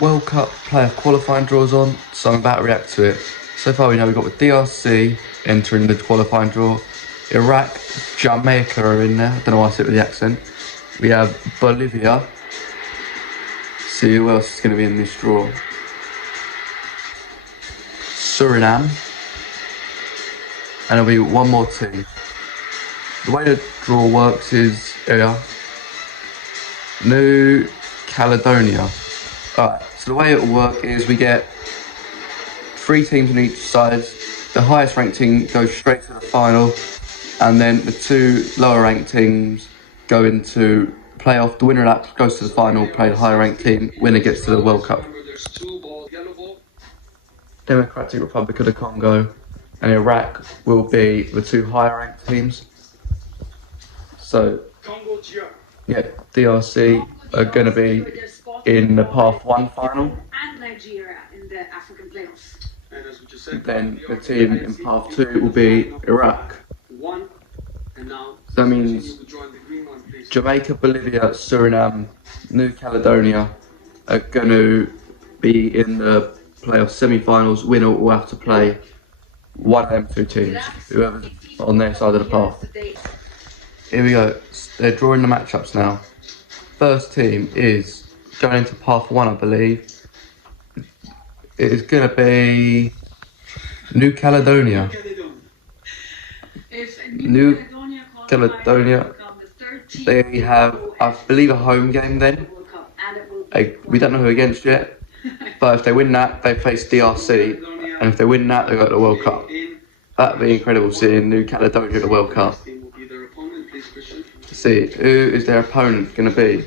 World Cup player qualifying draws on, so I'm about to react to it. So far we know we've got the DRC entering the qualifying draw. Iraq, Jamaica are in there. I don't know why I sit with the accent. We have Bolivia. See who else is going to be in this draw. Suriname. And there'll be one more team. The way the draw works is New Caledonia. Alright, so the way it'll work is we get 3 teams on each side. The highest ranked team goes straight to the final, and then the 2 lower ranked teams go into playoff. The winner of that goes to the final, play the higher ranked team, winner gets to the World Cup. Democratic Republic of the Congo and Iraq will be the 2 higher ranked teams. So, yeah, DRC are going to be in the Path 1 final. And Nigeria in the African playoffs. Then the team in Path 2 will be Iraq. So that means Jamaica, Bolivia, Suriname, New Caledonia are going to be in the playoff semi-finals. Winner will have to play one of them 2 teams, whoever's on their side of the path. Here we go. They're drawing the matchups now. First team is going into Path 1, I believe. It is going to be New Caledonia. New Caledonia. They have, I believe, a home game then. We don't know who against yet. But if they win that, they face DRC. And if they win that, they go to the World Cup. That'd be incredible seeing New Caledonia at the World Cup. Let's see, who is their opponent going to be?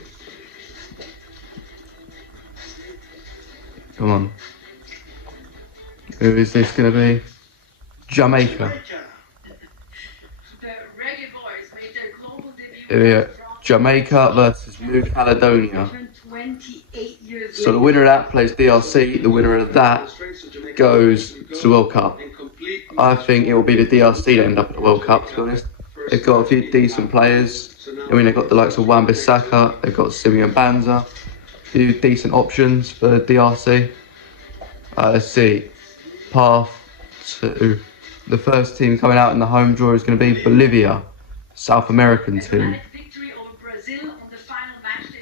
Come on. Who is this going to be? Jamaica. Here we go. Jamaica versus New Caledonia. So the winner of that plays DRC. The winner of that goes to the World Cup. I think it will be the DRC that end up at the World Cup, to be honest. They've got a few decent players. I mean, they've got the likes of Wan-Bissaka, they've got Simeon Banza. A few decent options for the DRC. Let's see. Path 2. The first team coming out in the home draw is going to be Bolivia, South American team.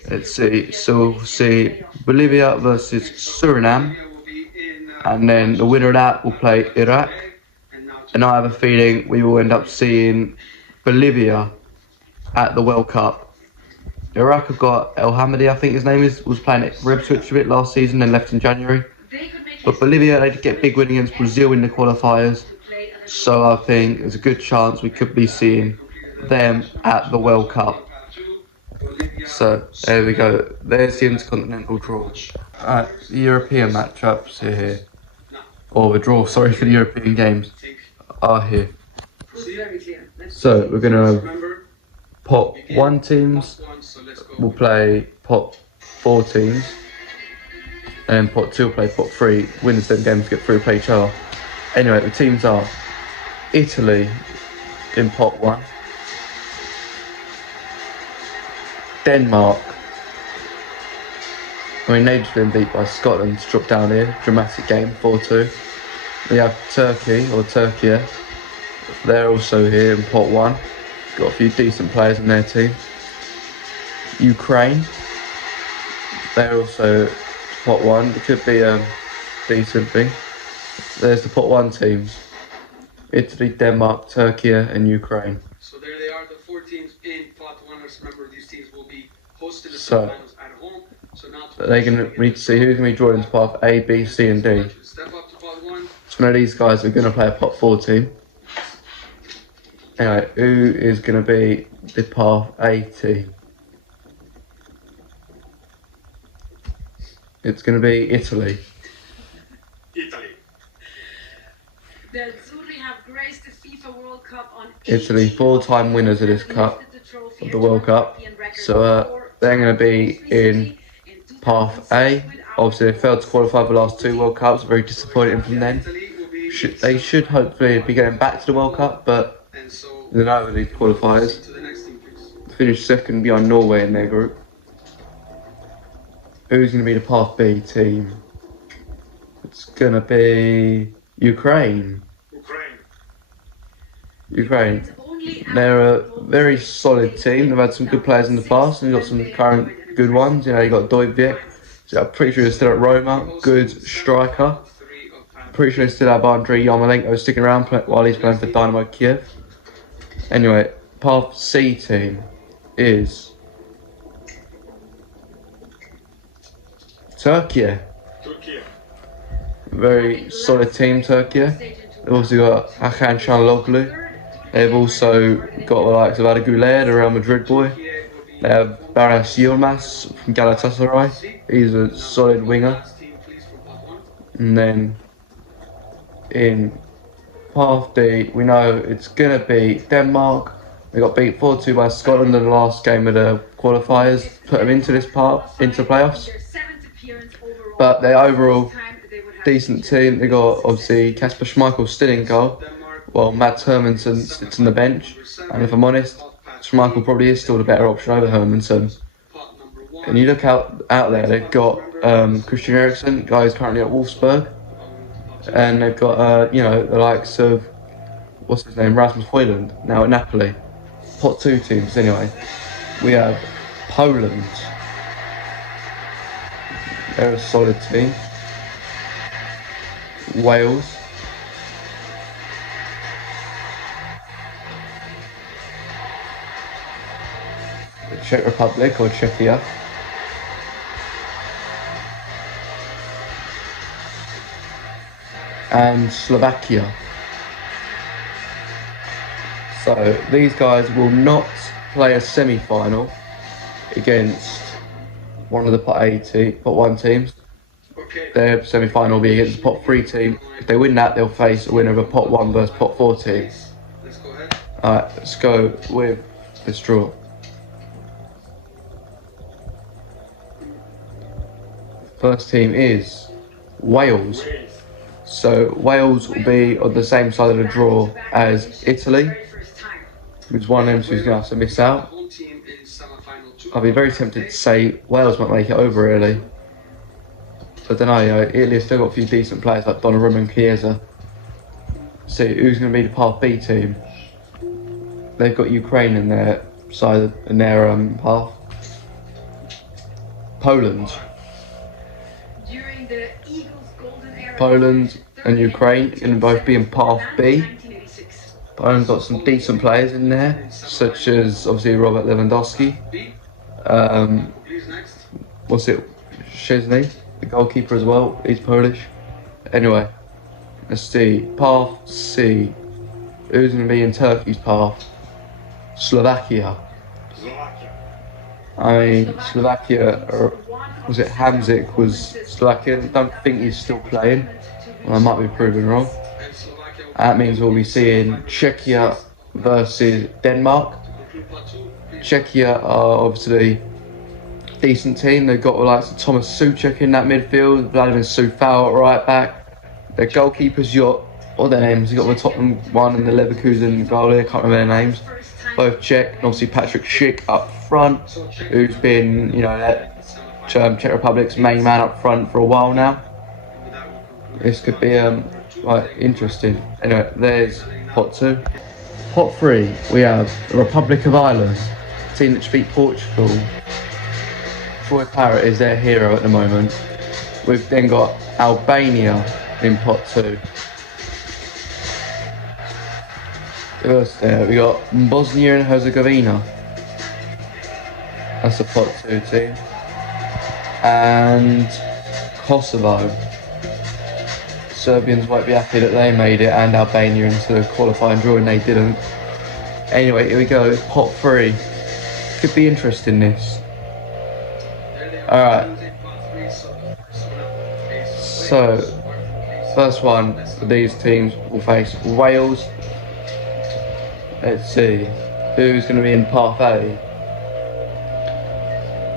Let's see. So we'll see Bolivia versus Suriname. And then the winner of that will play Iraq. And I have a feeling we will end up seeing Bolivia at the World Cup. Iraq have got El Hamadi, I think his name is, was playing at Ipswich a bit last season and left in January. But Bolivia, they did get big win against Brazil in the qualifiers. So I think there's a good chance we could be seeing them at the World Cup. So there we go. There's the intercontinental draw. Alright, the European matchups are here. Or the draw, sorry, for the European games are here. So we're going to have pot 1 teams. We'll play pot 4 teams. And pot 2 will play pot 3. Winners them games get through play each other. Anyway, the teams are Italy in pot 1. Denmark. I mean, they've just been beat by Scotland to drop down here. Dramatic game, 4-2. We have Turkey, or Turkey. They're also here in pot 1. Got a few decent players in their team. Ukraine. They're also pot 1. It could be a decent thing. There's the pot 1 teams. Italy, Denmark, Turkey and Ukraine. So there they are, the 4 teams in pot 1. Let's remember these teams will be hosted the finals at home. So now they're going to need to see who's going to be drawn into path A, B, C and D. Step up to pot 1. So one of these guys are going to play a pot 4 team. Anyway, who is going to be the path A team? It's going to be Italy. Italy. The Azzurri have graced the FIFA World Cup on Italy, 4-time winners of this cup, of the World Cup. So they're going to be in path A. Obviously, they failed to qualify for the last 2 World Cups. Very disappointing from them. They should hopefully be going back to the World Cup, but they're not over these qualifiers. Finished second behind Norway in their group. who's going to be the Path B team? It's going to be Ukraine. Ukraine. They're a very solid team. They've had some good players in the past, and they've got some current good ones. You know, you got Dojvic. So I'm pretty sure he's still at Roma. Good striker. Pretty sure they still have Andrei Yarmolenko sticking around while he's playing for Dynamo Kiev. Anyway, Path C team is Turkey. Very solid team, Turkey. They've also got Hakan Çalhanoğlu. They've also got the likes of Arda Güler, the Real Madrid boy. They have Baras Yilmaz from Galatasaray. He's a solid winger. And then in Path D, we know it's going to be Denmark. They got beat 4-2 by Scotland in the last game of the qualifiers. Put them into this part, into playoffs. But they're overall decent team. They got obviously Kasper Schmeichel still in goal, while Mads Hermansen sits on the bench. And if I'm honest, Schmeichel probably is still the better option over Hermansen. And you look out there, they've got Christian Eriksen, guy who's currently at Wolfsburg, and they've got you know, the likes of what's his name, Rasmus Højlund, now at Napoli. Pot 2 teams anyway. We have Poland. They're a solid team. Wales. The Czech Republic or Czechia. And Slovakia. So these guys will not play a semi-final against one of the Pot 1 teams. Their semi-final will be against the Pot 3 team. If they win that, they'll face a winner of a Pot 1 versus Pot 4 team. Alright, let's go with this draw. First team is Wales. So Wales will be on the same side of the draw as Italy, which is one of them who's going to have to miss out. I'll be very tempted to say Wales might make it over really. I don't know, you know, Italy have still got a few decent players like Donnarumma and Chiesa. So who's going to be the Path B team? They've got Ukraine in their side, in their path. Poland. Poland and Ukraine are going to both be in Path B. Poland's got some decent players in there, such as obviously Robert Lewandowski. What's it? Szczesny, the goalkeeper as well. He's Polish. Anyway, let's see. Path C. Who's going to be in Turkey's path? Slovakia. I mean, Slovakia, or was it Hamzik was Slovakian? I don't think he's still playing. Well, I might be proven wrong. That means we'll be seeing Czechia versus Denmark. Czechia are obviously a decent team. They've got the likes of Thomas Souček in that midfield, Vladimir Soufal at right back. Their goalkeepers, what are their names? You've got the Tottenham one and the Leverkusen goalie, I can't remember their names. Both Czech, and obviously Patrick Schick up front, who's been, you know, that Czech Republic's main man up front for a while now. This could be quite interesting. Anyway, there's Pot 2. Pot 3, we have the Republic of Ireland, a team that beat Portugal. Troy Parrott is their hero at the moment. We've then got Albania in Pot 2. We got Bosnia and Herzegovina. That's a Pot 2 team. And Kosovo. Serbians might be happy that they made it, and Albania into the qualifying draw, and they didn't. Anyway, here we go. Pot 3. Could be interesting, this. Alright. So, first one for these teams will face Wales. Let's see. Who's going to be in Path A?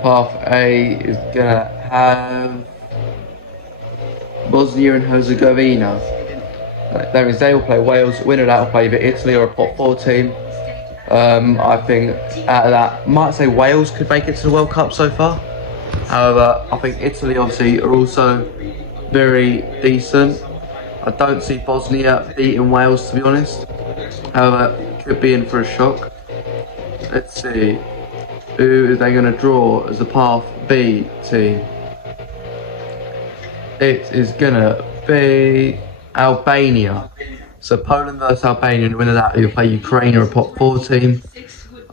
Path A is going to have Bosnia and Herzegovina. That means they will play Wales. Winner of that will play either Italy or a Pot 4 team. I think out of that, might say Wales could make it to the World Cup so far. However, I think Italy obviously are also very decent. I don't see Bosnia beating Wales, to be honest. However, could be in for a shock. Let's see. Who are they going to draw as the Path B team? It is going to be Albania. So Poland versus Albania, and the winner of that, you'll play Ukraine or a pot 4 team.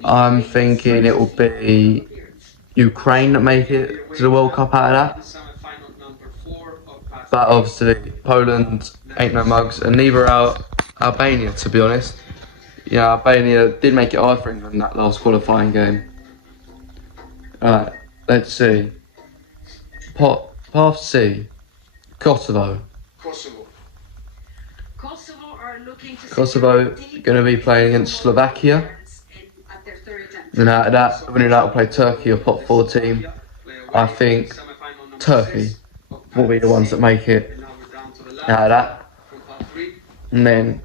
I'm thinking it will be Ukraine that make it to the World Cup out of that. But obviously, Poland ain't no mugs, and neither are Albania, to be honest. Yeah, Albania did make it hard for England in that last qualifying game. Alright, let's see. Path C, Kosovo. Kosovo going to be playing against Slovakia. Then out of that, winning that will play Turkey or pot 4 team. I think Turkey will be the ones that make it out of that. And then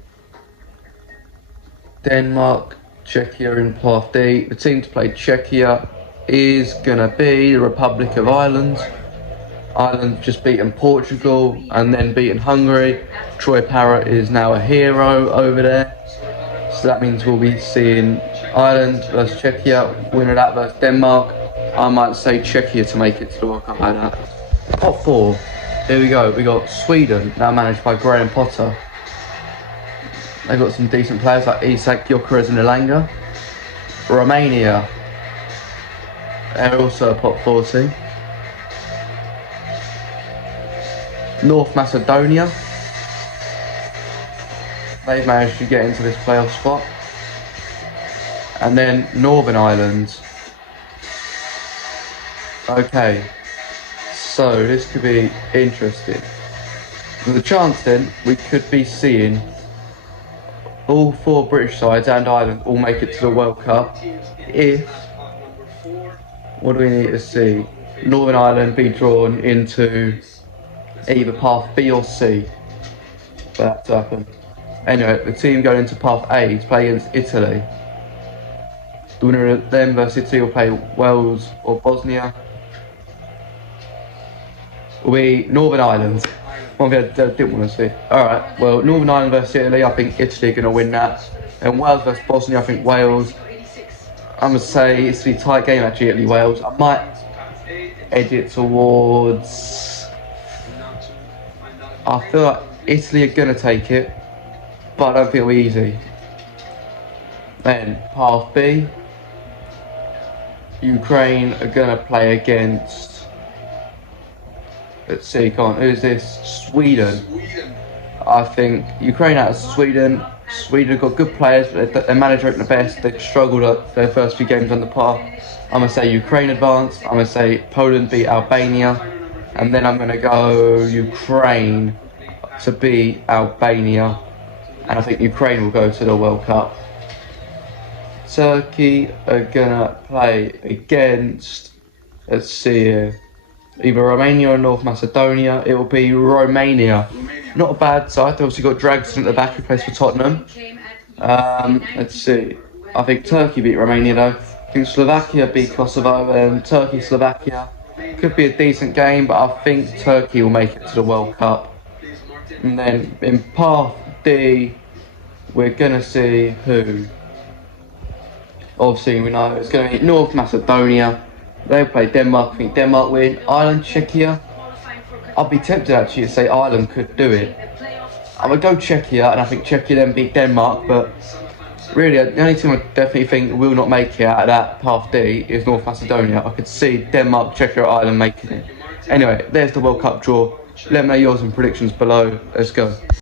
Denmark, Czechia in Path D. The team to play Czechia is going to be the Republic of Ireland. Ireland just beaten Portugal and then beaten Hungary. Troy Parrott is now a hero over there. So that means we'll be seeing Ireland versus Czechia, winner of that versus Denmark. I might say Czechia to make it to the World Cup like that. Pot 4, here we go. We got Sweden, now managed by Graham Potter. They've got some decent players like Isak Gyökeres and Elanga. Romania, they're also a pot 4 team. North Macedonia, they've managed to get into this playoff spot. And then Northern Ireland. Okay, so this could be interesting. There's a chance then we could be seeing all 4 British sides and Ireland all make it to the World Cup if, what do we need to see? Northern Ireland be drawn into either Path B or C for that to happen. Anyway, the team going into Path A to play against Italy. The winner of them versus Italy will play Wales or Bosnia. Will be Northern Ireland. One of the I didn't want to see. Alright, well, Northern Ireland versus Italy, I think Italy are going to win that. And Wales versus Bosnia, I think Wales. I'm going to say it's a tight game actually, Italy-Wales. I might edge it towards... I feel like Italy are going to take it, but I don't think it'll be easy. Then, Path B. Ukraine are going to play against... Let's see, come on, who's this? Sweden. I think Ukraine out of Sweden. Sweden have got good players, but their manager ain't the best. They've struggled at their first few games on the path. I'm going to say Ukraine advance. I'm going to say Poland beat Albania. And then I'm going to go Ukraine to beat Albania. And I think Ukraine will go to the World Cup. Turkey are going to play against, let's see here, either Romania or North Macedonia. It will be Romania. Not a bad side. They obviously got Dragston at the back who plays for Tottenham. Let's see. I think Turkey beat Romania though. I think Slovakia beat Kosovo and Turkey-Slovakia. Could be a decent game, but I think Turkey will make it to the World Cup. And then in Path D, we're going to see who? Obviously, we know it's going to be North Macedonia. They'll play Denmark. I think Denmark win. Ireland, Czechia. I'd be tempted actually to say Ireland could do it. I would go Czechia, and I think Czechia then beat Denmark, but really, the only team I definitely think will not make it out of that Path D is North Macedonia. I could see Denmark, Czechia, or Ireland making it. Anyway, there's the World Cup draw. Let me know yours and predictions below. Let's go.